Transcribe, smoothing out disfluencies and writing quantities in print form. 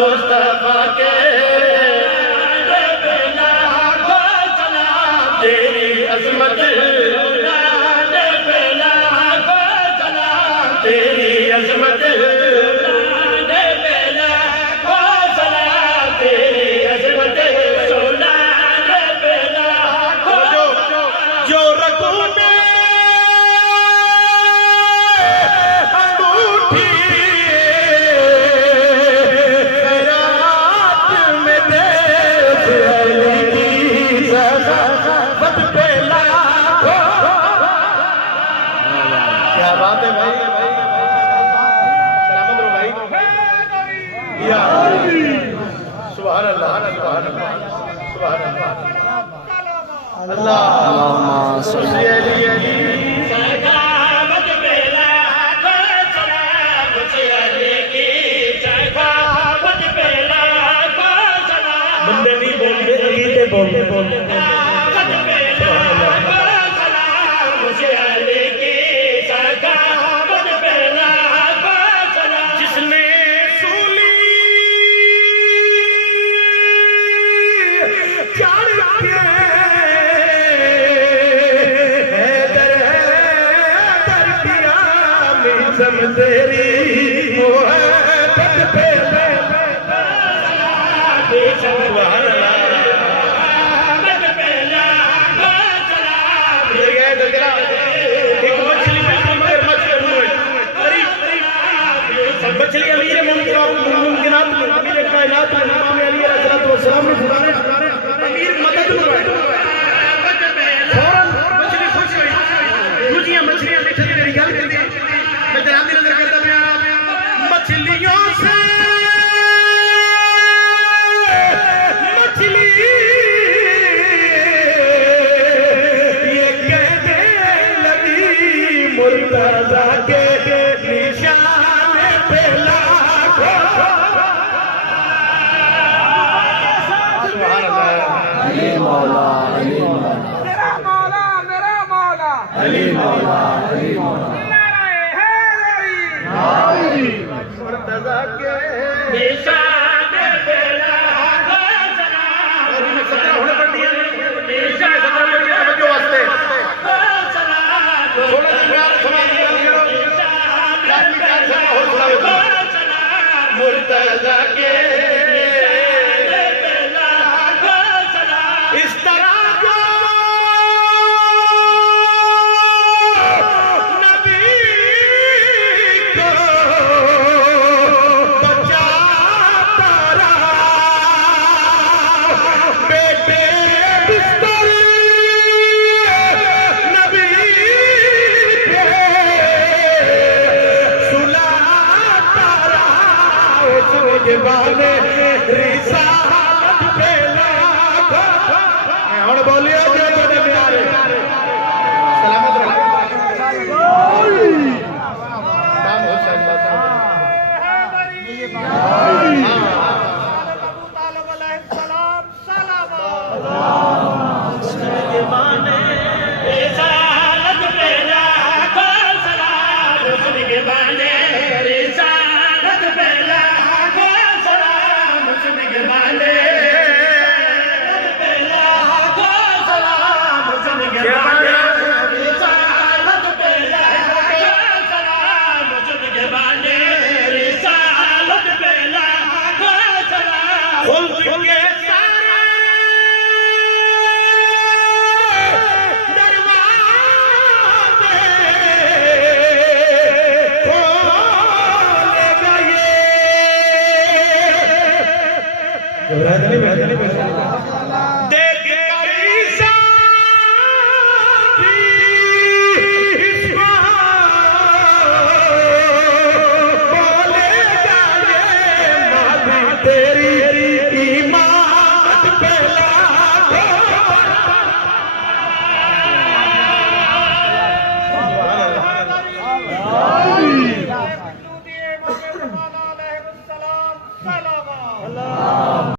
मुस्तफा के बेला को सलाम तेरी अजमत बेला को सलाम तेरी अजमत बेला को सलाम तेरी अजमत सोना बेला को जो रखू में क्या बात है भाई, सलामत रहो भाई। या सुभान अल्लाह, सुभान अल्लाह, सुभान अल्लाह। अल्लाहुम्मा सल्ली अली सलामत बेला को सलाम अली की सलामत बेला को सलाम बंदे नहीं बोलते गीते बोलते तेरी मोहब्बत पे सुभान अल्लाह मछली अमीर मुमकिनात अमीर कायनात इमाम अली अलैहिस्सलाम ने फरमाया अमीर मदद फौरन मछली खुश हुई दूसरी मछलियां देखकर मेरी गल कर दी मैं जनाब की नजर करता मैं मछलियों से मछली ये कहने लगी मुर्तजा के निशान पे लाखों सुभान अल्लाह अली मौला अली मौला मेरा मौला अली मौला अली मौला मुर्तजा के निशान पे लाखों सलाम और इन्हें 17 होने पड़ दिया निशान 17 पड़ गया तवज्जो वास्ते सलाम 16 दिन समाज करो मुर्तजा के इस तरह बोलिए सलामत रहो नहीं